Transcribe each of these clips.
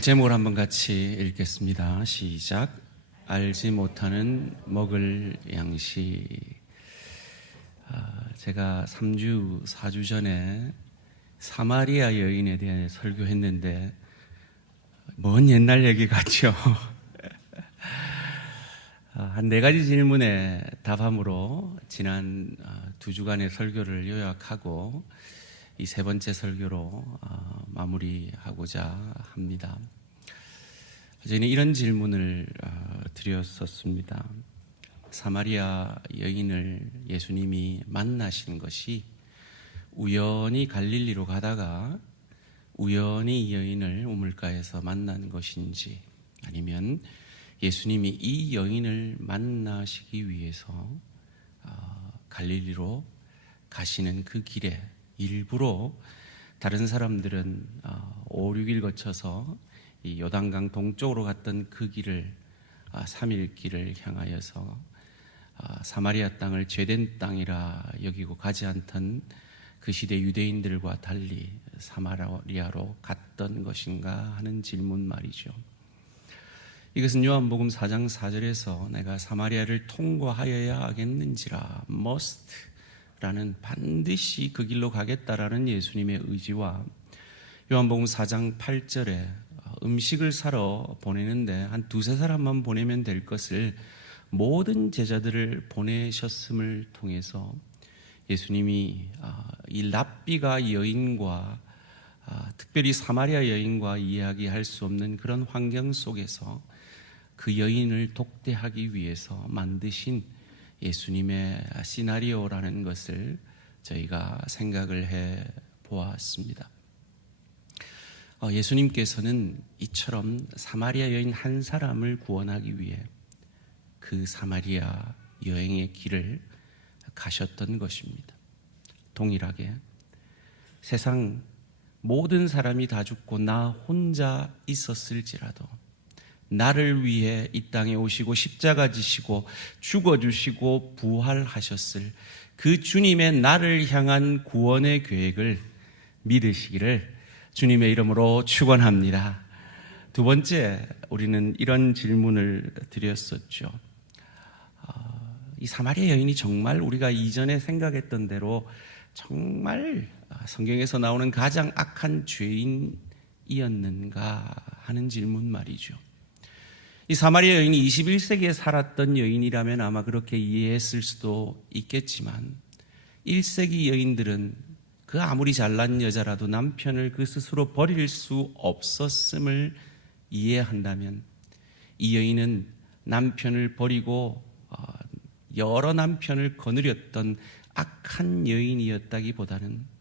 오늘 제목을 한번 같이 읽겠습니다. 시작. 알지 못하는 먹을 양식. 제가 3주, 4주 전에 사마리아 여인에 대해 설교했는데 먼 옛날 얘기 같죠? 한 4가지 질문에 답함으로 지난 2주간의 설교를 요약하고 이 3번째 설교로 마무리하고자 합니다. 저희는 이런 질문을 드렸었습니다. 사마리아 여인을 예수님이 만나신 것이 우연히 갈릴리로 가다가 우연히 이 여인을 우물가에서 만난 것인지, 아니면 예수님이 이 여인을 만나시기 위해서 갈릴리로 가시는 그 길에 일부러 다른 사람들은 5, 6일 거쳐서 이 요단강 동쪽으로 갔던 그 길을 3일 길을 향하여서 사마리아 땅을 죄된 땅이라 여기고 가지 않던 그 시대 유대인들과 달리 사마리아로 갔던 것인가 하는 질문 말이죠. 이것은 요한복음 4장 4절에서 내가 사마리아를 통과하여야 하겠는지라 must 라는 반드시 그 길로 가겠다라는 예수님의 의지와 요한복음 4장 8절에 음식을 사러 보내는데 한 2-3사람만 보내면 될 것을 모든 제자들을 보내셨음을 통해서 예수님이 이 랍비가 여인과 특별히 사마리아 여인과 이야기할 수 없는 그런 환경 속에서 그 여인을 독대하기 위해서 만드신 예수님의 시나리오라는 것을 저희가 생각을 해 보았습니다. 예수님께서는 이처럼 사마리아 여인 한 사람을 구원하기 위해 그 사마리아 여행의 길을 가셨던 것입니다. 동일하게 세상 모든 사람이 다 죽고 나 혼자 있었을지라도 나를 위해 이 땅에 오시고 십자가 지시고 죽어주시고 부활하셨을 그 주님의 나를 향한 구원의 계획을 믿으시기를 주님의 이름으로 축원합니다. 2번째, 우리는 이런 질문을 드렸었죠. 이 사마리아 여인이 정말 우리가 이전에 생각했던 대로 정말 성경에서 나오는 가장 악한 죄인이었는가 하는 질문 말이죠. 이 사마리아 여인이 21세기에 살았던 여인이라면 아마 그렇게 이해했을 수도 있겠지만 1세기 여인들은 그 아무리 잘난 여자라도 남편을 그 스스로 버릴 수 없었음을 이해한다면 이 여인은 남편을 버리고 여러 남편을 거느렸던 악한 여인이었다기보다는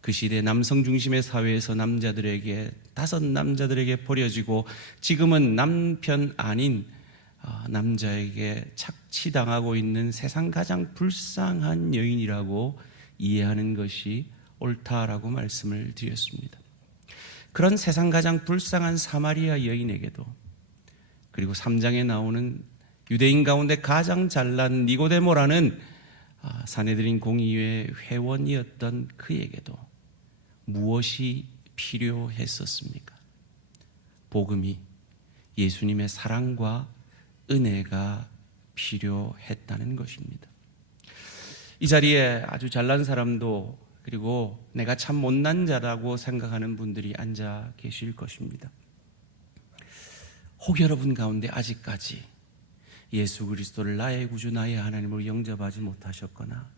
그 시대 남성 중심의 사회에서 남자들에게 5 남자들에게 버려지고 지금은 남편 아닌 남자에게 착취당하고 있는 세상 가장 불쌍한 여인이라고 이해하는 것이 옳다라고 말씀을 드렸습니다. 그런 세상 가장 불쌍한 사마리아 여인에게도, 그리고 3장에 나오는 유대인 가운데 가장 잘난 니고데모라는 사내들인 공의회 회원이었던 그에게도 무엇이 필요했었습니까? 복음이, 예수님의 사랑과 은혜가 필요했다는 것입니다. 이 자리에 아주 잘난 사람도, 그리고 내가 참 못난 자라고 생각하는 분들이 앉아 계실 것입니다. 혹 여러분 가운데 아직까지 예수 그리스도를 나의 구주, 나의 하나님으로 영접하지 못하셨거나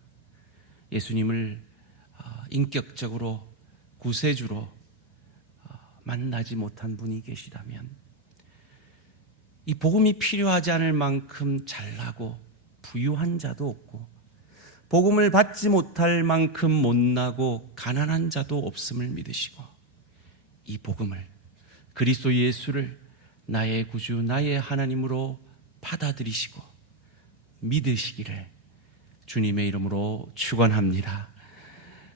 예수님을 인격적으로 구세주로 만나지 못한 분이 계시다면, 이 복음이 필요하지 않을 만큼 잘나고 부유한 자도 없고 복음을 받지 못할 만큼 못나고 가난한 자도 없음을 믿으시고 이 복음을, 그리스도 예수를 나의 구주, 나의 하나님으로 받아들이시고 믿으시기를 주님의 이름으로 축원합니다.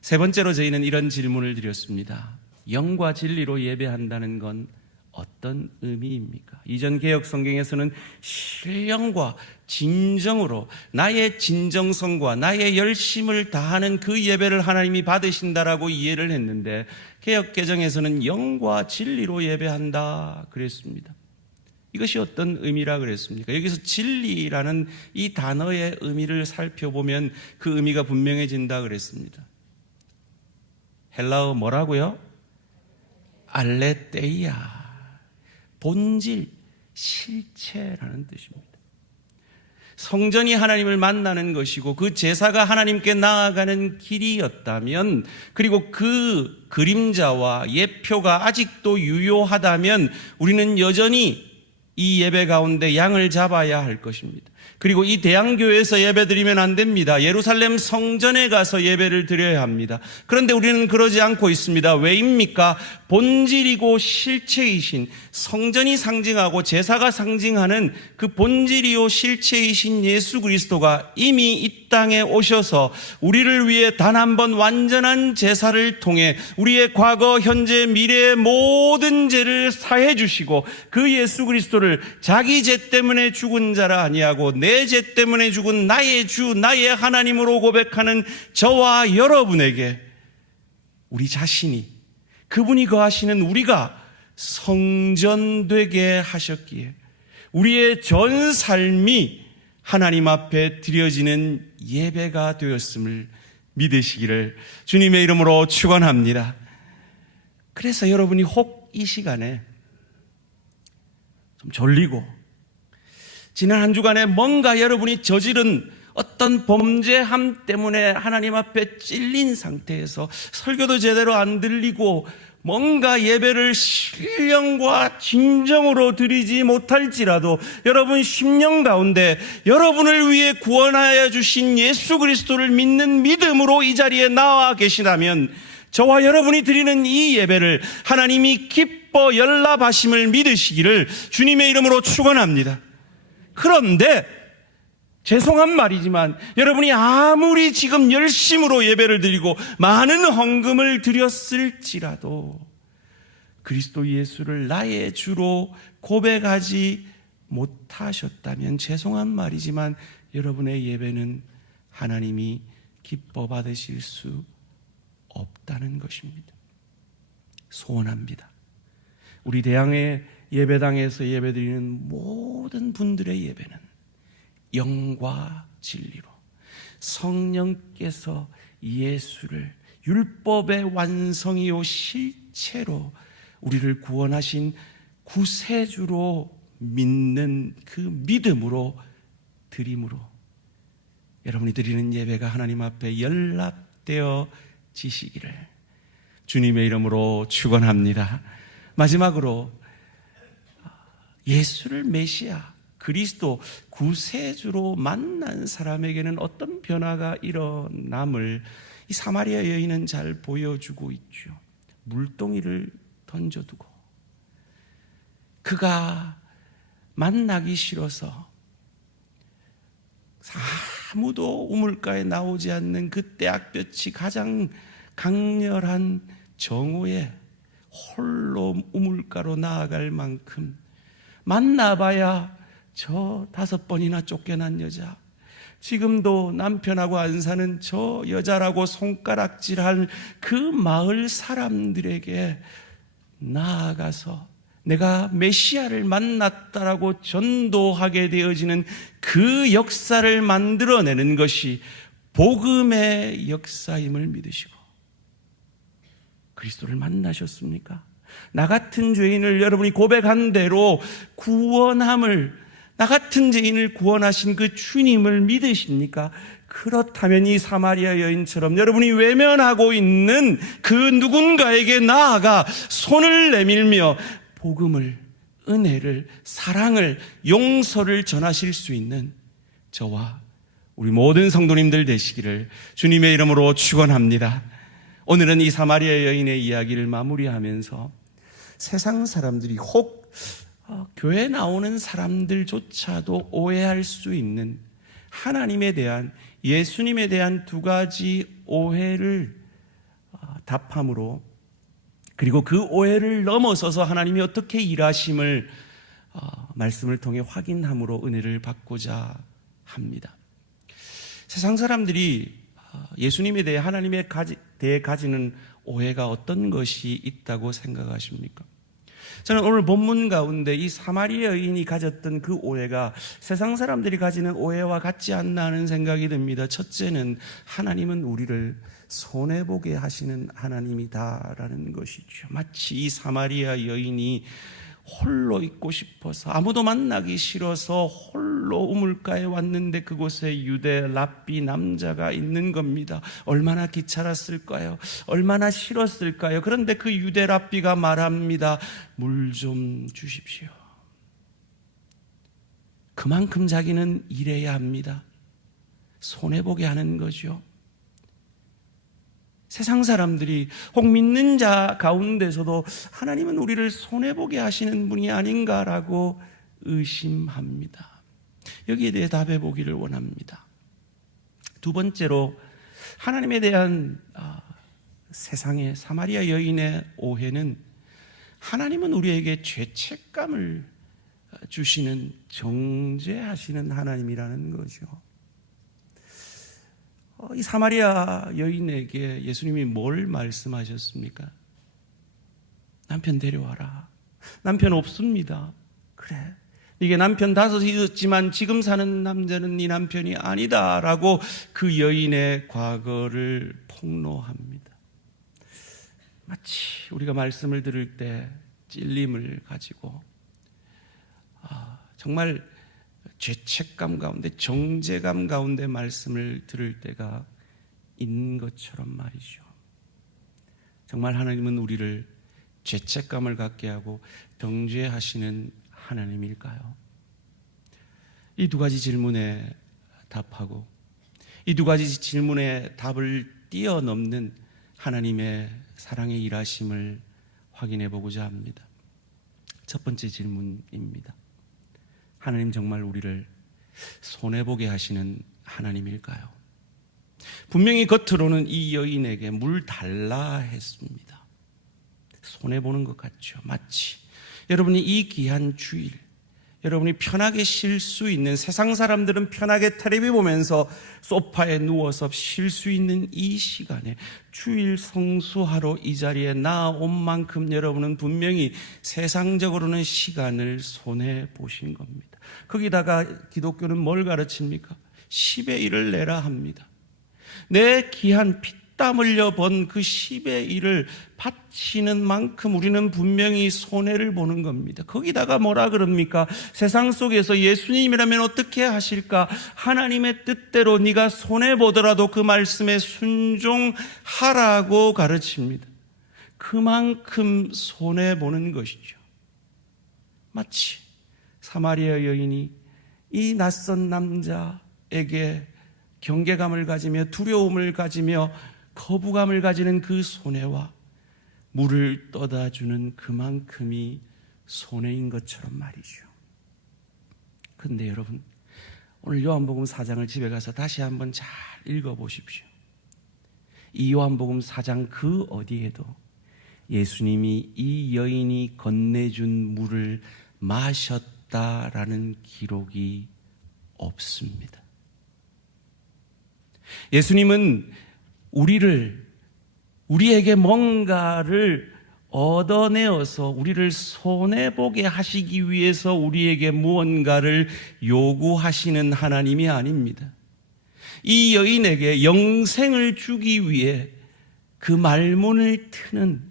3번째로 저희는 이런 질문을 드렸습니다. 영과 진리로 예배한다는 건 어떤 의미입니까? 이전 개역 성경에서는 신령과 진정으로 나의 진정성과 나의 열심을 다하는 그 예배를 하나님이 받으신다라고 이해를 했는데, 개역 개정에서는 영과 진리로 예배한다 그랬습니다. 이것이 어떤 의미라 그랬습니까? 여기서 진리라는 이 단어의 의미를 살펴보면 그 의미가 분명해진다 그랬습니다. 헬라어 뭐라고요? 알레테이아, 본질, 실체라는 뜻입니다. 성전이 하나님을 만나는 것이고 그 제사가 하나님께 나아가는 길이었다면, 그리고 그 그림자와 예표가 아직도 유효하다면 우리는 여전히 이 예배 가운데 양을 잡아야 할 것입니다. 그리고 이 대양교회에서 예배 드리면 안 됩니다. 예루살렘 성전에 가서 예배를 드려야 합니다. 그런데 우리는 그러지 않고 있습니다. 왜입니까? 본질이고 실체이신, 성전이 상징하고 제사가 상징하는 그 본질이요 실체이신 예수 그리스도가 이미 이 땅에 오셔서 우리를 위해 단 한 번 완전한 제사를 통해 우리의 과거, 현재, 미래의 모든 죄를 사해 주시고, 그 예수 그리스도를 자기 죄 때문에 죽은 자라 아니하고 내 죄 때문에 죽은 나의 주, 나의 하나님으로 고백하는 저와 여러분에게 우리 자신이, 그분이 거하시는 우리가 성전되게 하셨기에 우리의 전 삶이 하나님 앞에 드려지는 예배가 되었음을 믿으시기를 주님의 이름으로 축원합니다. 그래서 여러분이 혹 이 시간에 좀 졸리고, 지난 한 주간에 뭔가 여러분이 저지른 어떤 범죄함 때문에 하나님 앞에 찔린 상태에서 설교도 제대로 안 들리고 뭔가 예배를 신령과 진정으로 드리지 못할지라도 여러분 심령 가운데 여러분을 위해 구원하여 주신 예수 그리스도를 믿는 믿음으로 이 자리에 나와 계시다면, 저와 여러분이 드리는 이 예배를 하나님이 기뻐 연락하심을 믿으시기를 주님의 이름으로 축원합니다. 그런데 죄송한 말이지만 여러분이 아무리 지금 열심으로 예배를 드리고 많은 헌금을 드렸을지라도 그리스도 예수를 나의 주로 고백하지 못하셨다면, 죄송한 말이지만 여러분의 예배는 하나님이 기뻐 받으실 수 없다는 것입니다. 소원합니다. 우리 대양의 예배당에서 예배드리는 모든 분들의 예배는 영과 진리로 성령께서 예수를 율법의 완성이요 실체로 우리를 구원하신 구세주로 믿는 그 믿음으로 드림으로 여러분이 드리는 예배가 하나님 앞에 연락되어 지시기를 주님의 이름으로 축원합니다. 마지막으로 예수를 메시아 그리스도 구세주로 만난 사람에게는 어떤 변화가 일어남을 이 사마리아 여인은 잘 보여주고 있죠. 물동이를 던져두고 그가 만나기 싫어서 아무도 우물가에 나오지 않는 그 떼약볕이 가장 강렬한 정오에 홀로 우물가로 나아갈 만큼 만나봐야 저 5번이나 쫓겨난 여자, 지금도 남편하고 안 사는 저 여자라고 손가락질할 그 마을 사람들에게 나아가서 내가 메시아를 만났다라고 전도하게 되어지는 그 역사를 만들어내는 것이 복음의 역사임을 믿으시고, 그리스도를 만나셨습니까? 나 같은 죄인을 여러분이 고백한 대로 구원함을, 나 같은 죄인을 구원하신 그 주님을 믿으십니까? 그렇다면 이 사마리아 여인처럼 여러분이 외면하고 있는 그 누군가에게 나아가 손을 내밀며 복음을, 은혜를, 사랑을, 용서를 전하실 수 있는 저와 우리 모든 성도님들 되시기를 주님의 이름으로 축원합니다. 오늘은 이 사마리아 여인의 이야기를 마무리하면서 세상 사람들이 혹 교회 나오는 사람들조차도 오해할 수 있는 하나님에 대한, 예수님에 대한 2가지 오해를 답함으로 그리고 그 오해를 넘어서서 하나님이 어떻게 일하심을 말씀을 통해 확인함으로 은혜를 받고자 합니다. 세상 사람들이 예수님에 대해 하나님에 대해 가지는 오해가 어떤 것이 있다고 생각하십니까? 저는 오늘 본문 가운데 이 사마리아 여인이 가졌던 그 오해가 세상 사람들이 가지는 오해와 같지 않나 하는 생각이 듭니다. 첫째는 하나님은 우리를 손해보게 하시는 하나님이다라는 것이죠. 마치 이 사마리아 여인이 홀로 있고 싶어서, 아무도 만나기 싫어서 홀로 우물가에 왔는데 그곳에 유대 랍비 남자가 있는 겁니다. 얼마나 귀찮았을까요? 얼마나 싫었을까요? 그런데 그 유대 랍비가 말합니다. 물 좀 주십시오. 그만큼 자기는 일해야 합니다. 손해보게 하는 거죠. 세상 사람들이 혹 믿는 자 가운데서도 하나님은 우리를 손해보게 하시는 분이 아닌가라고 의심합니다. 여기에 대해 답해 보기를 원합니다. 두 번째로, 하나님에 대한 세상의 사마리아 여인의 오해는 하나님은 우리에게 죄책감을 주시는, 정죄하시는 하나님이라는 거죠. 이 사마리아 여인에게 예수님이 뭘 말씀하셨습니까? 남편 데려와라. 남편 없습니다. 그래, 이게 남편 5이 있었지만 지금 사는 남자는 네 남편이 아니다라고 그 여인의 과거를 폭로합니다. 마치 우리가 말씀을 들을 때 찔림을 가지고 정말 죄책감 가운데, 정죄감 가운데 말씀을 들을 때가 있는 것처럼 말이죠. 정말 하나님은 우리를 죄책감을 갖게 하고 정죄하시는 하나님일까요? 이 두 가지 질문에 답하고 이 두 가지 질문에 답을 뛰어넘는 하나님의 사랑의 일하심을 확인해 보고자 합니다. 첫 번째 질문입니다. 하나님 정말 우리를 손해보게 하시는 하나님일까요? 분명히 겉으로는 이 여인에게 물 달라 했습니다. 손해보는 것 같죠. 마치 여러분이 이 귀한 주일, 여러분이 편하게 쉴 수 있는, 세상 사람들은 편하게 텔레비 보면서 소파에 누워서 쉴 수 있는 이 시간에 주일 성수하러 이 자리에 나온 만큼 여러분은 분명히 세상적으로는 시간을 손해보신 겁니다. 거기다가 기독교는 뭘 가르칩니까? 10의 1을 내라 합니다. 내 귀한 피땀 흘려 번 그 10의 1을 바치는 만큼 우리는 분명히 손해를 보는 겁니다. 거기다가 뭐라 그럽니까? 세상 속에서 예수님이라면 어떻게 하실까? 하나님의 뜻대로 네가 손해보더라도 그 말씀에 순종하라고 가르칩니다. 그만큼 손해보는 것이죠. 마치 사마리아 여인이 이 낯선 남자에게 경계감을 가지며 두려움을 가지며 거부감을 가지는 그 손해와 물을 떠다 주는 그만큼이 손해인 것처럼 말이죠. 그런데 여러분, 오늘 요한복음 4장을 집에 가서 다시 한번 잘 읽어보십시오. 이 요한복음 4장 그 어디에도 예수님이 이 여인이 건네준 물을 마셨다라는 기록이 없습니다. 예수님은 우리에게 뭔가를 얻어내어서 우리를 손해보게 하시기 위해서 우리에게 무언가를 요구하시는 하나님이 아닙니다. 이 여인에게 영생을 주기 위해 그 말문을 트는,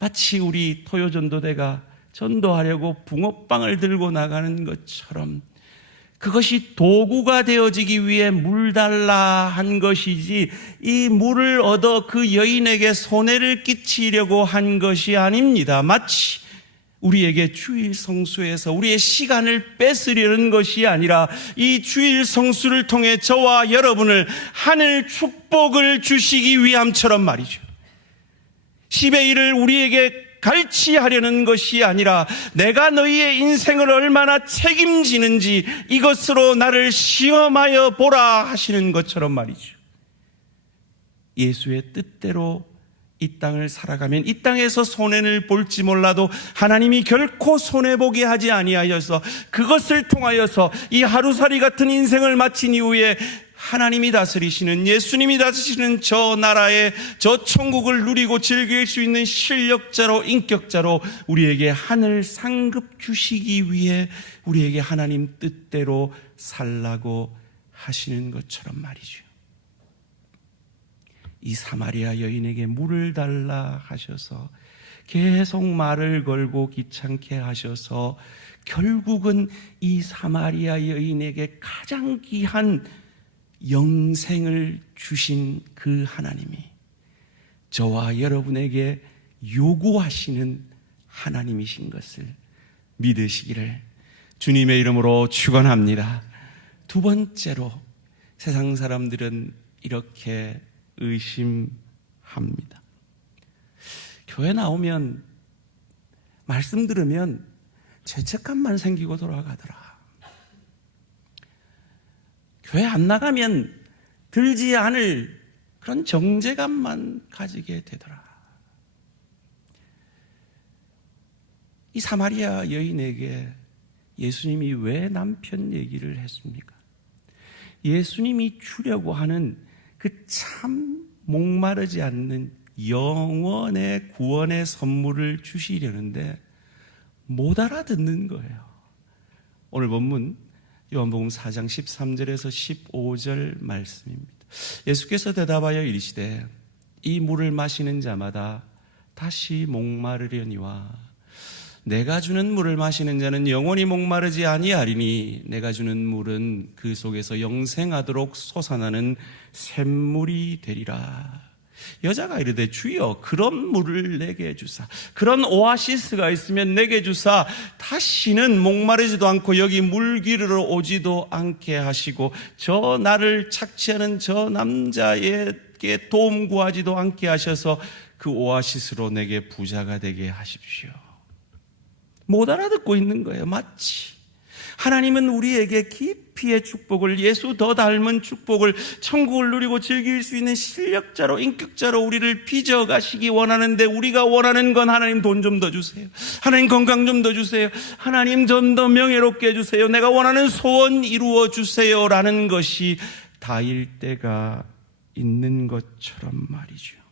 마치 우리 토요전도대가 전도하려고 붕어빵을 들고 나가는 것처럼 그것이 도구가 되어지기 위해 물 달라 한 것이지, 이 물을 얻어 그 여인에게 손해를 끼치려고 한 것이 아닙니다. 마치 우리에게 주일 성수에서 우리의 시간을 뺏으려는 것이 아니라 이 주일 성수를 통해 저와 여러분을 하늘 축복을 주시기 위함처럼 말이죠. 10의 1을 우리에게 갈취하려는 것이 아니라 내가 너희의 인생을 얼마나 책임지는지 이것으로 나를 시험하여 보라 하시는 것처럼 말이죠. 예수의 뜻대로 이 땅을 살아가면 이 땅에서 손해를 볼지 몰라도 하나님이 결코 손해보게 하지 아니하여서 그것을 통하여서 이 하루살이 같은 인생을 마친 이후에 하나님이 다스리시는, 예수님이 다스리시는 저 나라의 저 천국을 누리고 즐길 수 있는 실력자로, 인격자로 우리에게 하늘 상급 주시기 위해 우리에게 하나님 뜻대로 살라고 하시는 것처럼 말이죠. 이 사마리아 여인에게 물을 달라 하셔서 계속 말을 걸고 귀찮게 하셔서 결국은 이 사마리아 여인에게 가장 귀한 영생을 주신 그 하나님이 저와 여러분에게 요구하시는 하나님이신 것을 믿으시기를 주님의 이름으로 축원합니다. 두 번째로, 세상 사람들은 이렇게 의심합니다. 교회 나오면, 말씀 들으면 죄책감만 생기고 돌아가더라. 교회 안 나가면 들지 않을 그런 정죄감만 가지게 되더라. 이 사마리아 여인에게 예수님이 왜 남편 얘기를 했습니까? 예수님이 주려고 하는 그 참 목마르지 않는 영원의 구원의 선물을 주시려는데 못 알아듣는 거예요. 오늘 본문 요한복음 4장 13절에서 15절 말씀입니다. 예수께서 대답하여 이르시되 이 물을 마시는 자마다 다시 목마르려니와 내가 주는 물을 마시는 자는 영원히 목마르지 아니하리니 내가 주는 물은 그 속에서 영생하도록 솟아나는 샘물이 되리라. 여자가 이르되 주여 그런 물을 내게 주사, 그런 오아시스가 있으면 내게 주사 다시는 목마르지도 않고 여기 물 기르러 오지도 않게 하시고 저 나를 착취하는 저 남자에게 도움 구하지도 않게 하셔서 그 오아시스로 내게 부자가 되게 하십시오. 못 알아듣고 있는 거예요. 마치 하나님은 우리에게 깊이의 축복을, 예수 더 닮은 축복을, 천국을 누리고 즐길 수 있는 실력자로, 인격자로 우리를 빚어가시기 원하는데 우리가 원하는 건 하나님 돈 좀 더 주세요, 하나님 건강 좀 더 주세요, 하나님 좀 더 명예롭게 해주세요, 내가 원하는 소원 이루어 주세요 라는 것이 다일 때가 있는 것처럼 말이죠.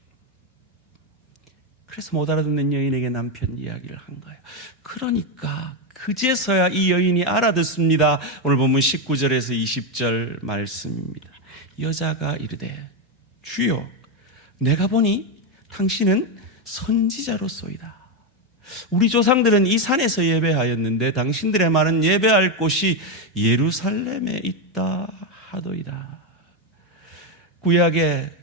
그래서 못 알아듣는 여인에게 남편 이야기를 한 거예요. 그러니까 그제서야 이 여인이 알아듣습니다. 오늘 본문 19절에서 20절 말씀입니다. 여자가 이르되 주여 내가 보니 당신은 선지자로소이다. 우리 조상들은 이 산에서 예배하였는데 당신들의 말은 예배할 곳이 예루살렘에 있다 하도이다. 구약의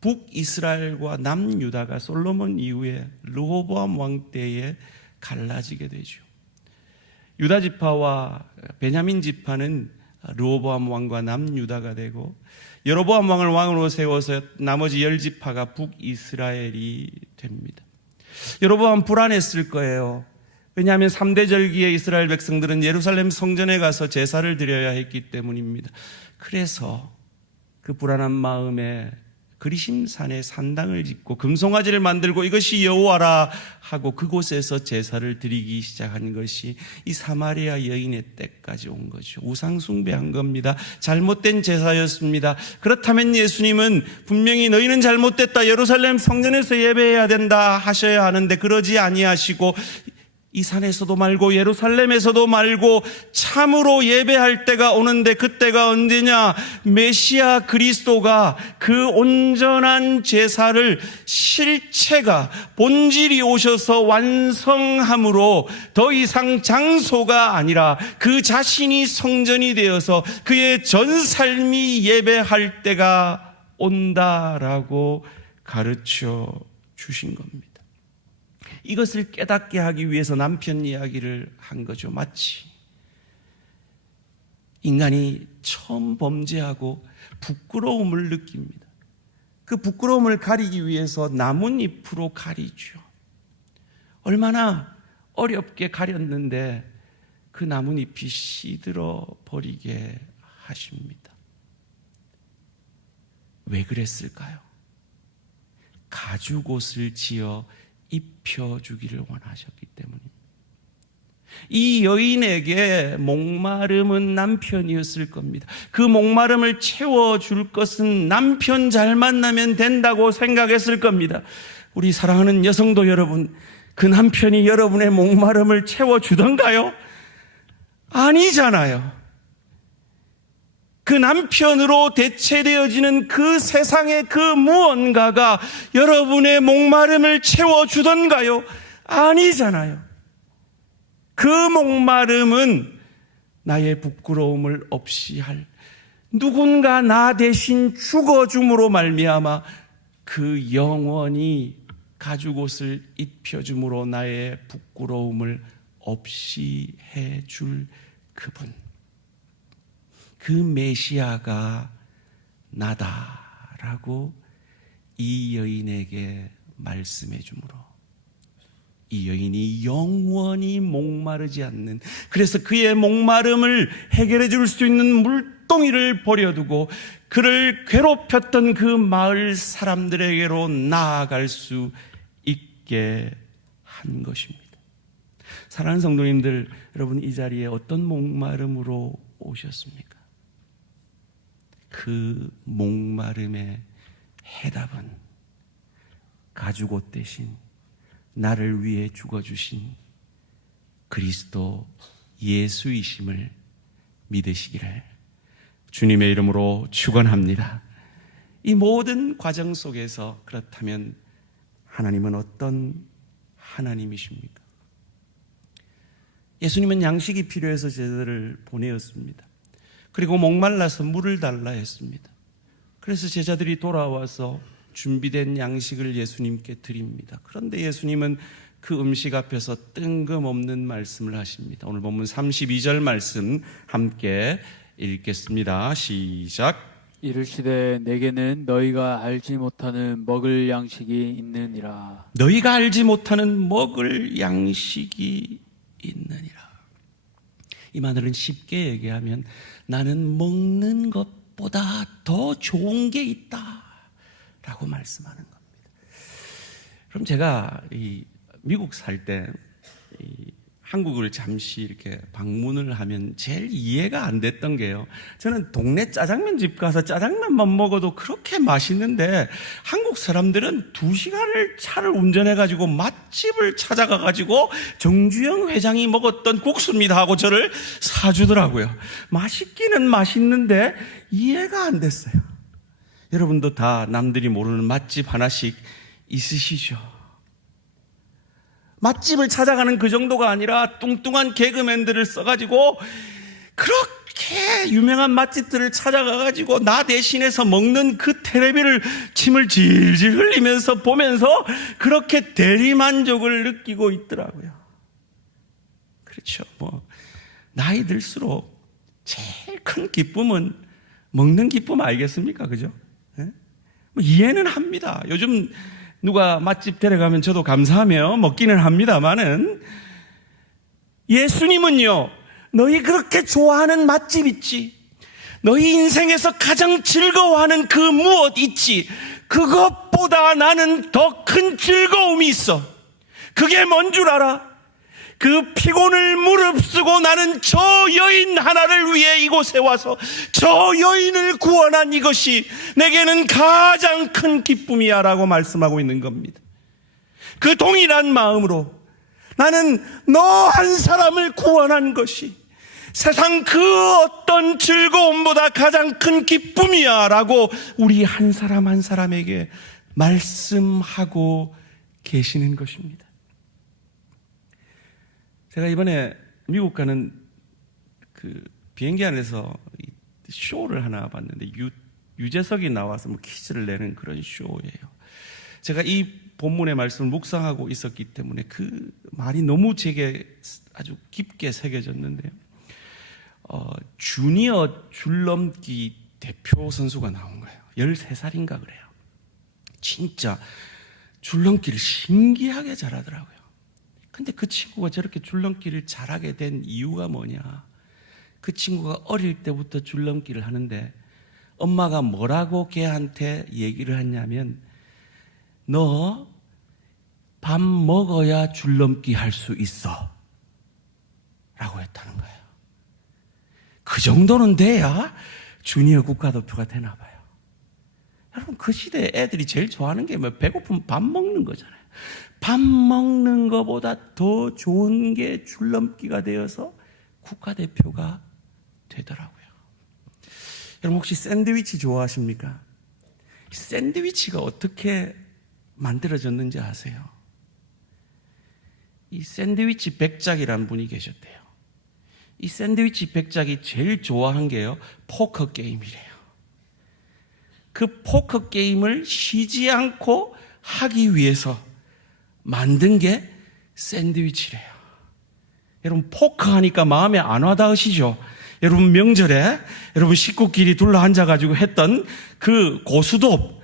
북이스라엘과 남유다가 솔로몬 이후에 르호보암 왕 때에 갈라지게 되죠. 유다 지파와 베냐민 지파는 르호보암 왕과 남유다가 되고 여로보암 왕을 왕으로 세워서 나머지 10지파가 북이스라엘이 됩니다. 여로보암 불안했을 거예요. 왜냐하면 3대 절기에 이스라엘 백성들은 예루살렘 성전에 가서 제사를 드려야 했기 때문입니다. 그래서 그 불안한 마음에 그리심산에 산당을 짓고 금송아지를 만들고 이것이 여호와라 하고 그곳에서 제사를 드리기 시작한 것이 이 사마리아 여인의 때까지 온 거죠. 우상 숭배한 겁니다. 잘못된 제사였습니다. 그렇다면 예수님은 분명히 너희는 잘못됐다, 예루살렘 성전에서 예배해야 된다 하셔야 하는데 그러지 아니하시고 이 산에서도 말고 예루살렘에서도 말고 참으로 예배할 때가 오는데 그때가 언제냐? 메시아 그리스도가 그 온전한 제사를 실체가 본질이 오셔서 완성함으로 더 이상 장소가 아니라 그 자신이 성전이 되어서 그의 전 삶이 예배할 때가 온다라고 가르쳐 주신 겁니다. 이것을 깨닫게 하기 위해서 남편 이야기를 한 거죠. 마치 인간이 처음 범죄하고 부끄러움을 느낍니다. 그 부끄러움을 가리기 위해서 나뭇잎으로 가리죠. 얼마나 어렵게 가렸는데 그 나뭇잎이 시들어 버리게 하십니다. 왜 그랬을까요? 가죽옷을 지어 입혀주기를 원하셨기 때문입니다. 이 여인에게 목마름은 남편이었을 겁니다. 그 목마름을 채워줄 것은 남편 잘 만나면 된다고 생각했을 겁니다. 우리 사랑하는 여성도 여러분, 그 남편이 여러분의 목마름을 채워주던가요? 아니잖아요. 그 남편으로 대체되어지는 그 세상의 그 무언가가 여러분의 목마름을 채워주던가요? 아니잖아요. 그 목마름은 나의 부끄러움을 없이 할 누군가 나 대신 죽어줌으로 말미암아 그 영원히 가죽옷을 입혀줌으로 나의 부끄러움을 없이 해줄 그분, 그 메시아가 나다라고 이 여인에게 말씀해 주므로 이 여인이 영원히 목마르지 않는, 그래서 그의 목마름을 해결해 줄 수 있는 물동이를 버려두고 그를 괴롭혔던 그 마을 사람들에게로 나아갈 수 있게 한 것입니다. 사랑하는 성도님들, 여러분 이 자리에 어떤 목마름으로 오셨습니까? 그 목마름의 해답은 가죽옷 대신 나를 위해 죽어주신 그리스도 예수이심을 믿으시기를 주님의 이름으로 축원합니다. 이 모든 과정 속에서 그렇다면 하나님은 어떤 하나님이십니까? 예수님은 양식이 필요해서 제자들을 보내었습니다. 그리고 목말라서 물을 달라 했습니다. 그래서 제자들이 돌아와서 준비된 양식을 예수님께 드립니다. 그런데 예수님은 그 음식 앞에서 뜬금없는 말씀을 하십니다. 오늘 본문 32절 말씀 함께 읽겠습니다. 시작. 이르시되 내게는 너희가 알지 못하는 먹을 양식이 있느니라. 너희가 알지 못하는 먹을 양식이 있느니라. 이 말은 쉽게 얘기하면 나는 먹는 것보다 더 좋은 게 있다 라고 말씀하는 겁니다. 그럼 제가 미국 살 때 한국을 잠시 이렇게 방문을 하면 제일 이해가 안 됐던 게요, 저는 동네 짜장면 집 가서 짜장면만 먹어도 그렇게 맛있는데 한국 사람들은 2시간을 차를 운전해가지고 맛집을 찾아가가지고 정주영 회장이 먹었던 국수입니다 하고 저를 사주더라고요. 맛있기는 맛있는데 이해가 안 됐어요. 여러분도 다 남들이 모르는 맛집 하나씩 있으시죠? 맛집을 찾아가는 그 정도가 아니라 뚱뚱한 개그맨들을 써가지고 그렇게 유명한 맛집들을 찾아가가지고 나 대신해서 먹는 그 텔레비를 침을 질질 흘리면서 보면서 그렇게 대리만족을 느끼고 있더라고요. 그렇죠. 나이 들수록 제일 큰 기쁨은 먹는 기쁨 아니겠습니까? 그죠? 이해는 합니다. 요즘 누가 맛집 데려가면 저도 감사하며 먹기는 합니다만은, 예수님은요, 너희 그렇게 좋아하는 맛집 있지, 너희 인생에서 가장 즐거워하는 그 무엇 있지, 그것보다 나는 더 큰 즐거움이 있어. 그게 뭔 줄 알아? 그 피곤을 무릅쓰고 나는 저 여인 하나를 위해 이곳에 와서 저 여인을 구원한 이것이 내게는 가장 큰 기쁨이야 라고 말씀하고 있는 겁니다. 그 동일한 마음으로 나는 너 한 사람을 구원한 것이 세상 그 어떤 즐거움보다 가장 큰 기쁨이야 라고 우리 한 사람 한 사람에게 말씀하고 계시는 것입니다. 제가 이번에 미국 가는 그 비행기 안에서 쇼를 하나 봤는데 유재석이 나와서 퀴즈를 내는 그런 쇼예요. 제가 이 본문의 말씀을 묵상하고 있었기 때문에 그 말이 너무 제게 아주 깊게 새겨졌는데요. 주니어 줄넘기 대표 선수가 나온 거예요. 13살인가 그래요. 진짜 줄넘기를 신기하게 잘하더라고요. 근데 그 친구가 저렇게 줄넘기를 잘하게 된 이유가 뭐냐? 그 친구가 어릴 때부터 줄넘기를 하는데 엄마가 뭐라고 걔한테 얘기를 했냐면 너 밥 먹어야 줄넘기 할 수 있어 라고 했다는 거예요. 그 정도는 돼야 주니어 국가대표가 되나 봐요. 여러분, 그 시대에 애들이 제일 좋아하는 게 뭐 배고프면 밥 먹는 거잖아요. 밥 먹는 것보다 더 좋은 게 줄넘기가 되어서 국가대표가 되더라고요. 여러분, 혹시 샌드위치 좋아하십니까? 샌드위치가 어떻게 만들어졌는지 아세요? 이 샌드위치 백작이라는 분이 계셨대요. 이 샌드위치 백작이 제일 좋아한 게요, 포커 게임이래요. 그 포커 게임을 쉬지 않고 하기 위해서 만든 게 샌드위치래요. 여러분, 포커 하니까 마음에 안 와닿으시죠? 여러분, 명절에 여러분 식구끼리 둘러 앉아가지고 했던 그 고수톱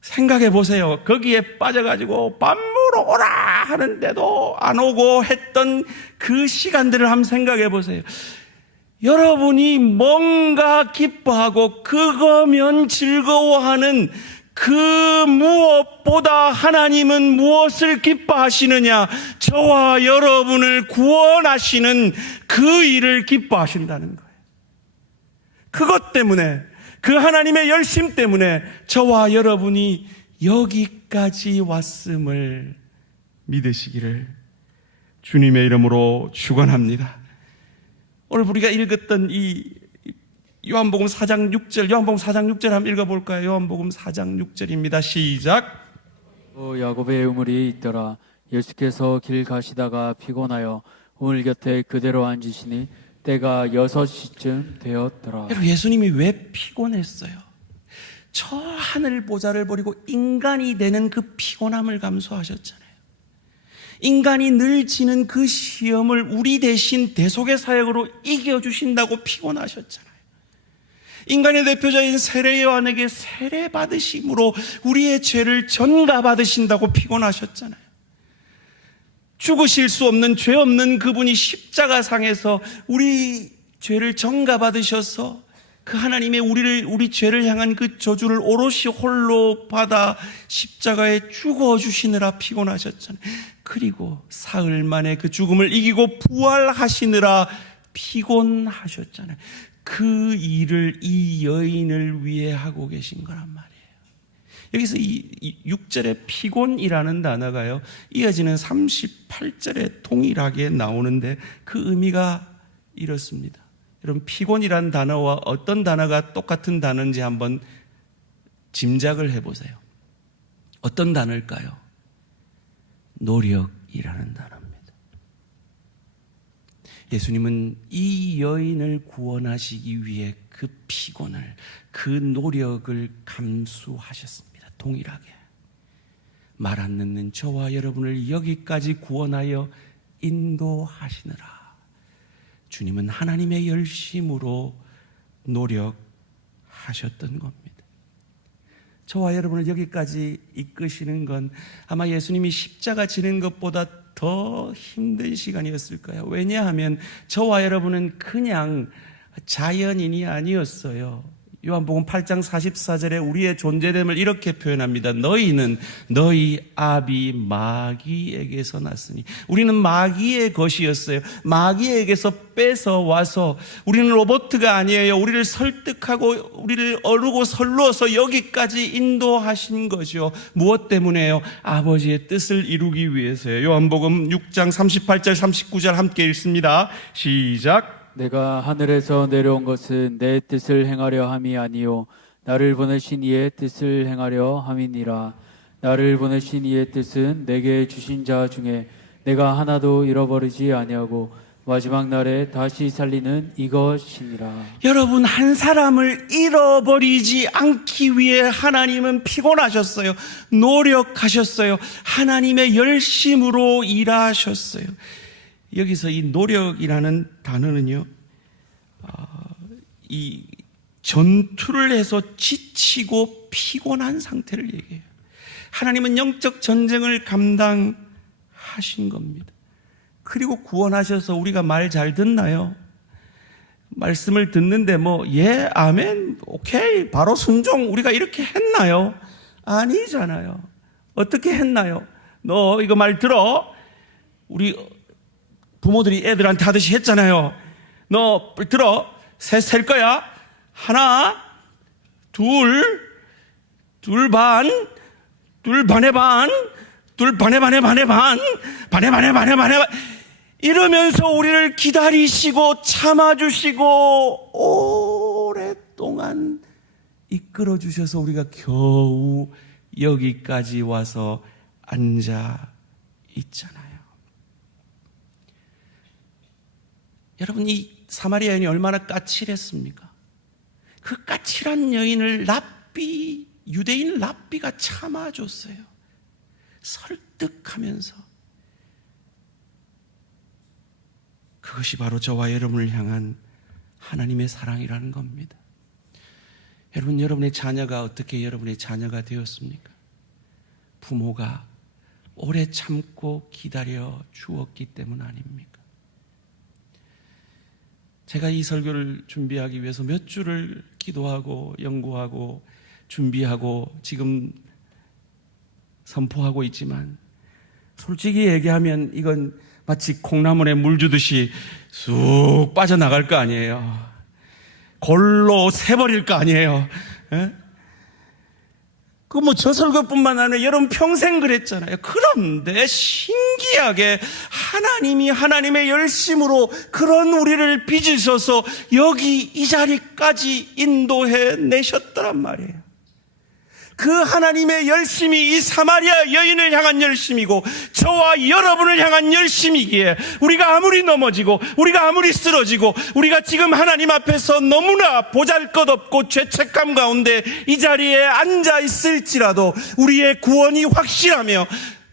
생각해 보세요. 거기에 빠져가지고 밥 먹으러 오라 하는데도 안 오고 했던 그 시간들을 한번 생각해 보세요. 여러분이 뭔가 기뻐하고 그거면 즐거워하는 그 무엇보다 하나님은 무엇을 기뻐하시느냐? 저와 여러분을 구원하시는 그 일을 기뻐하신다는 거예요. 그것 때문에, 그 하나님의 열심 때문에 저와 여러분이 여기까지 왔음을 믿으시기를 주님의 이름으로 축원합니다. 오늘 우리가 읽었던 이 요한복음 4장 6절, 요한복음 4장 6절 한번 읽어볼까요? 요한복음 4장 6절입니다. 시작. 야곱의 우물이 있더라. 예수께서 길 가시다가 피곤하여 우물 곁에 그대로 앉으시니 때가 6시쯤 되었더라. 예수님이 왜 피곤했어요? 저 하늘 보좌를 버리고 인간이 되는 그 피곤함을 감수하셨잖아요. 인간이 늘 지는 그 시험을 우리 대신 대속의 사역으로 이겨주신다고 피곤하셨잖아요. 인간의 대표자인 세례 요한에게 세례 받으심으로 우리의 죄를 전가받으신다고 피곤하셨잖아요. 죽으실 수 없는 죄 없는 그분이 십자가상에서 우리 죄를 전가받으셔서 그 하나님의 우리 죄를 향한 그 저주를 오롯이 홀로 받아 십자가에 죽어주시느라 피곤하셨잖아요. 그리고 사흘 만에 그 죽음을 이기고 부활하시느라 피곤하셨잖아요. 그 일을 이 여인을 위해 하고 계신 거란 말이에요. 여기서 이 6절에 피곤이라는 단어가요, 이어지는 38절에 동일하게 나오는데 그 의미가 이렇습니다. 여러분, 피곤이라는 단어와 어떤 단어가 똑같은 단어인지 한번 짐작을 해보세요. 어떤 단어일까요? 노력이라는 단어입니다. 예수님은 이 여인을 구원하시기 위해 그 피곤을, 그 노력을 감수하셨습니다. 동일하게 말 안 듣는 저와 여러분을 여기까지 구원하여 인도하시느라 주님은 하나님의 열심으로 노력하셨던 겁니다. 저와 여러분을 여기까지 이끄시는 건 아마 예수님이 십자가 지는 것보다 더 힘든 시간이었을까요? 왜냐하면 저와 여러분은 그냥 자연인이 아니었어요. 요한복음 8장 44절에 우리의 존재됨을 이렇게 표현합니다. 너희는 너희 아비 마귀에게서 났으니. 우리는 마귀의 것이었어요. 마귀에게서 뺏어와서, 우리는 로봇가 아니에요. 우리를 설득하고 우리를 어루고 설루어서 여기까지 인도하신 거죠. 무엇 때문에요? 아버지의 뜻을 이루기 위해서요. 요한복음 6장 38절 39절 함께 읽습니다. 시작. 내가 하늘에서 내려온 것은 내 뜻을 행하려 함이 아니요 나를 보내신 이의 뜻을 행하려 함이니라. 나를 보내신 이의 뜻은 내게 주신 자 중에 내가 하나도 잃어버리지 아니하고 마지막 날에 다시 살리는 이것이니라. 여러분, 한 사람을 잃어버리지 않기 위해 하나님은 피곤하셨어요. 노력하셨어요. 하나님의 열심으로 일하셨어요. 여기서 이 노력이라는 단어는요, 이 전투를 해서 지치고 피곤한 상태를 얘기해요. 하나님은 영적 전쟁을 감당하신 겁니다. 그리고 구원하셔서 우리가 말 잘 듣나요? 말씀을 듣는데 예, 아멘, 오케이, 바로 순종, 우리가 이렇게 했나요? 아니잖아요. 어떻게 했나요? 너 이거 말 들어? 우리 부모들이 애들한테 하듯이 했잖아요. 너 들어? 셋 셀 거야? 하나, 둘 반, 둘 반의 반, 둘 반의 반의 반의 반, 반의 반의 반의 반의 반. 이러면서 우리를 기다리시고 참아주시고 오랫동안 이끌어 주셔서 우리가 겨우 여기까지 와서 앉아 있잖아요. 여러분, 이 사마리아 여인이 얼마나 까칠했습니까? 그 까칠한 여인을 유대인 랍비가 참아줬어요. 설득하면서. 그것이 바로 저와 여러분을 향한 하나님의 사랑이라는 겁니다. 여러분, 여러분의 자녀가 어떻게 여러분의 자녀가 되었습니까? 부모가 오래 참고 기다려 주었기 때문 아닙니까? 제가 이 설교를 준비하기 위해서 몇 주를 기도하고 연구하고 준비하고 지금 선포하고 있지만, 솔직히 얘기하면 이건 마치 콩나물에 물 주듯이 쑥 빠져나갈 거 아니에요. 골로 새버릴 거 아니에요. 그 뭐 저 설교뿐만 아니라 여러분 평생 그랬잖아요. 그런데 신기하게 하나님이 하나님의 열심으로 그런 우리를 빚으셔서 여기 이 자리까지 인도해 내셨더란 말이에요. 그 하나님의 열심이 이 사마리아 여인을 향한 열심이고 저와 여러분을 향한 열심이기에 우리가 아무리 넘어지고 우리가 아무리 쓰러지고 우리가 지금 하나님 앞에서 너무나 보잘것없고 죄책감 가운데 이 자리에 앉아 있을지라도 우리의 구원이 확실하며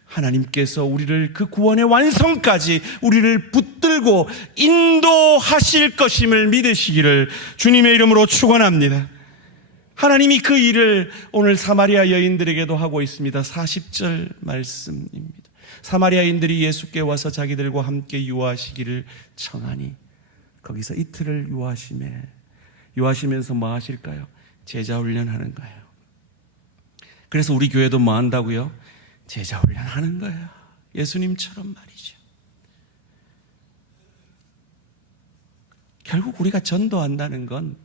하나님께서 우리를 그 구원의 완성까지 우리를 붙들고 인도하실 것임을 믿으시기를 주님의 이름으로 축원합니다. 하나님이 그 일을 오늘 사마리아 여인들에게도 하고 있습니다. 40절 말씀입니다. 사마리아인들이 예수께 와서 자기들과 함께 유하시기를 청하니 거기서 이틀을 유하시면서 뭐 하실까요? 제자 훈련하는 거예요. 그래서 우리 교회도 뭐 한다고요? 제자 훈련하는 거예요. 예수님처럼 말이죠. 결국 우리가 전도한다는 건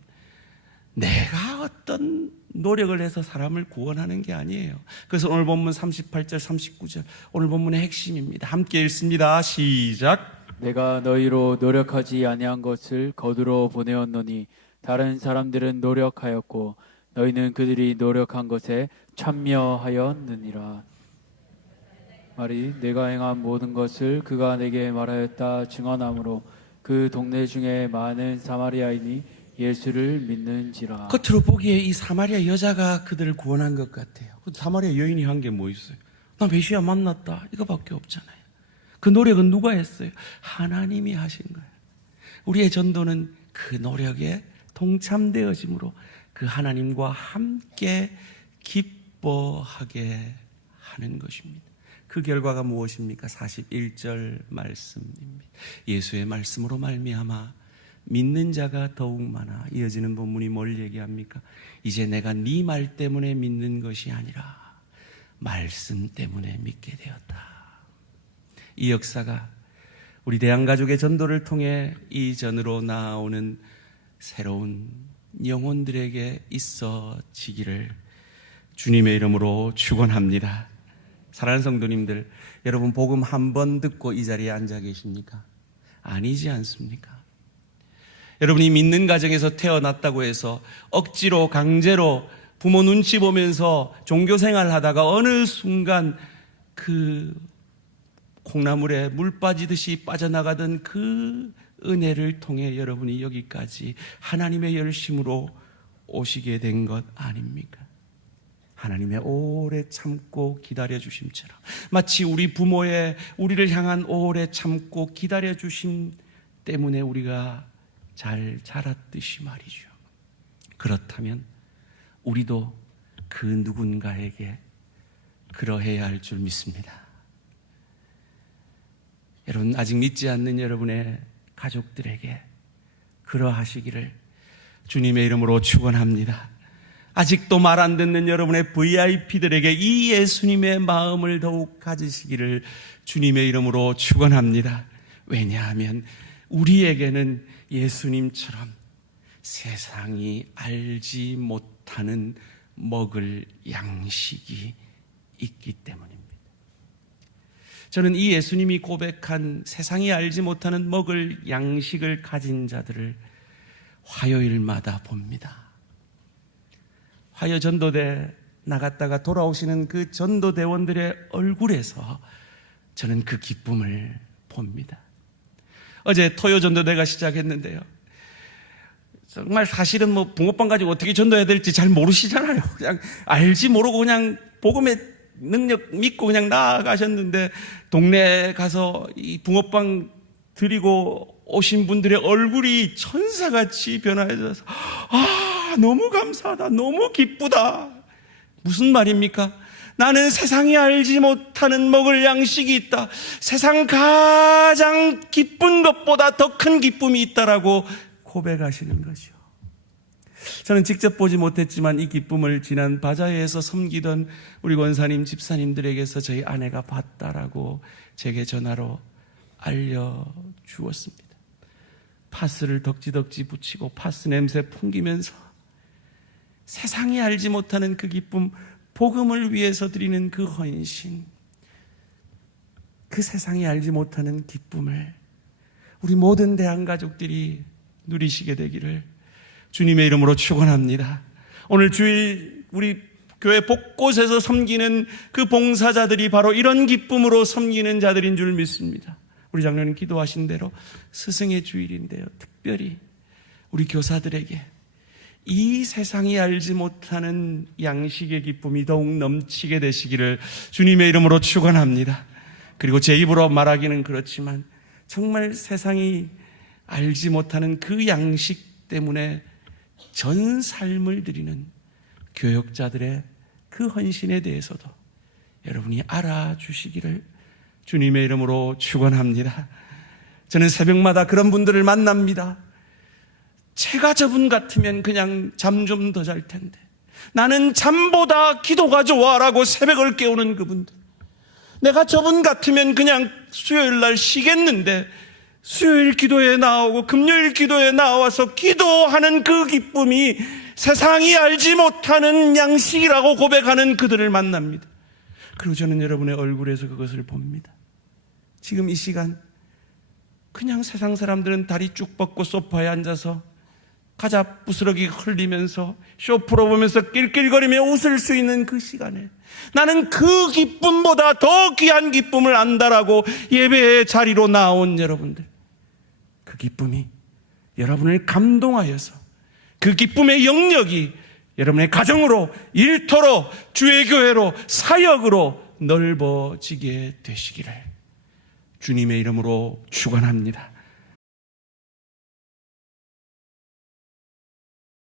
내가 어떤 노력을 해서 사람을 구원하는 게 아니에요. 그래서 오늘 본문 38절 39절 오늘 본문의 핵심입니다. 함께 읽습니다. 시작. 내가 너희로 노력하지 아니한 것을 거두러 보내었노니 다른 사람들은 노력하였고 너희는 그들이 노력한 것에 참여하였느니라. 말이 내가 행한 모든 것을 그가 내게 말하였다 증언하므로 그 동네 중에 많은 사마리아인이 예수를 믿는지라. 겉으로 보기에 이 사마리아 여자가 그들을 구원한 것 같아요. 사마리아 여인이 한 게 뭐 있어요? 나 메시아 만났다, 이거밖에 없잖아요. 그 노력은 누가 했어요? 하나님이 하신 거예요. 우리의 전도는 그 노력에 동참되어짐으로 그 하나님과 함께 기뻐하게 하는 것입니다. 그 결과가 무엇입니까? 41절 말씀입니다. 예수의 말씀으로 말미암아 믿는 자가 더욱 많아. 이어지는 본문이 뭘 얘기합니까? 이제 내가 네 말 때문에 믿는 것이 아니라 말씀 때문에 믿게 되었다. 이 역사가 우리 대한가족의 전도를 통해 이전으로 나아오는 새로운 영혼들에게 있어지기를 주님의 이름으로 축원합니다. 사랑하는 성도님들, 여러분 복음 한 번 듣고 이 자리에 앉아 계십니까? 아니지 않습니까? 여러분이 믿는 가정에서 태어났다고 해서 억지로 강제로 부모 눈치 보면서 종교생활 하다가 어느 순간 그 콩나물에 물 빠지듯이 빠져나가던 그 은혜를 통해 여러분이 여기까지 하나님의 열심으로 오시게 된 것 아닙니까? 하나님의 오래 참고 기다려주심처럼 마치 우리 부모의 우리를 향한 오래 참고 기다려주심 때문에 우리가 잘 자랐듯이 말이죠. 그렇다면 우리도 그 누군가에게 그러해야 할 줄 믿습니다. 여러분, 아직 믿지 않는 여러분의 가족들에게 그러하시기를 주님의 이름으로 축원합니다. 아직도 말 안 듣는 여러분의 VIP들에게 이 예수님의 마음을 더욱 가지시기를 주님의 이름으로 축원합니다. 왜냐하면 우리에게는 예수님처럼 세상이 알지 못하는 먹을 양식이 있기 때문입니다. 저는 이 예수님이 고백한 세상이 알지 못하는 먹을 양식을 가진 자들을 화요일마다 봅니다. 화요 전도대 나갔다가 돌아오시는 그 전도대원들의 얼굴에서 저는 그 기쁨을 봅니다. 어제 토요 전도대가 시작했는데요. 정말 사실은 뭐 붕어빵 가지고 어떻게 전도해야 될지 잘 모르시잖아요. 그냥 알지 모르고 그냥 복음의 능력 믿고 그냥 나아가셨는데, 동네에 가서 이 붕어빵 드리고 오신 분들의 얼굴이 천사같이 변화해져서 너무 감사하다, 너무 기쁘다. 무슨 말입니까? 나는 세상이 알지 못하는 먹을 양식이 있다. 세상 가장 기쁜 것보다 더 큰 기쁨이 있다라고 고백하시는 것이요. 저는 직접 보지 못했지만 이 기쁨을 지난 바자회에서 섬기던 우리 권사님, 집사님들에게서 저희 아내가 봤다라고 제게 전화로 알려주었습니다. 파스를 덕지덕지 붙이고 파스 냄새 풍기면서 세상이 알지 못하는 그 기쁨, 복음을 위해서 드리는 그 헌신, 그 세상이 알지 못하는 기쁨을 우리 모든 대한가족들이 누리시게 되기를 주님의 이름으로 축원합니다. 오늘 주일 우리 교회 곳곳에서 섬기는 그 봉사자들이 바로 이런 기쁨으로 섬기는 자들인 줄 믿습니다. 우리 장로님 기도하신 대로 스승의 주일인데요, 특별히 우리 교사들에게 이 세상이 알지 못하는 양식의 기쁨이 더욱 넘치게 되시기를 주님의 이름으로 축원합니다. 그리고 제 입으로 말하기는 그렇지만 정말 세상이 알지 못하는 그 양식 때문에 전 삶을 드리는 교역자들의 그 헌신에 대해서도 여러분이 알아주시기를 주님의 이름으로 축원합니다. 저는 새벽마다 그런 분들을 만납니다. 제가 저분 같으면 그냥 잠 좀 더 잘 텐데, 나는 잠보다 기도가 좋아라고 새벽을 깨우는 그분들. 내가 저분 같으면 그냥 수요일 날 쉬겠는데 수요일 기도에 나오고 금요일 기도에 나와서 기도하는 그 기쁨이 세상이 알지 못하는 양식이라고 고백하는 그들을 만납니다. 그리고 저는 여러분의 얼굴에서 그것을 봅니다. 지금 이 시간 그냥 세상 사람들은 다리 쭉 뻗고 소파에 앉아서 가자 부스러기 흘리면서 쇼프로 보면서 낄낄거리며 웃을 수 있는 그 시간에 나는 그 기쁨보다 더 귀한 기쁨을 안다라고 예배의 자리로 나온 여러분들, 그 기쁨이 여러분을 감동하여서 그 기쁨의 영역이 여러분의 가정으로, 일터로, 주의 교회로, 사역으로 넓어지게 되시기를 주님의 이름으로 축원합니다.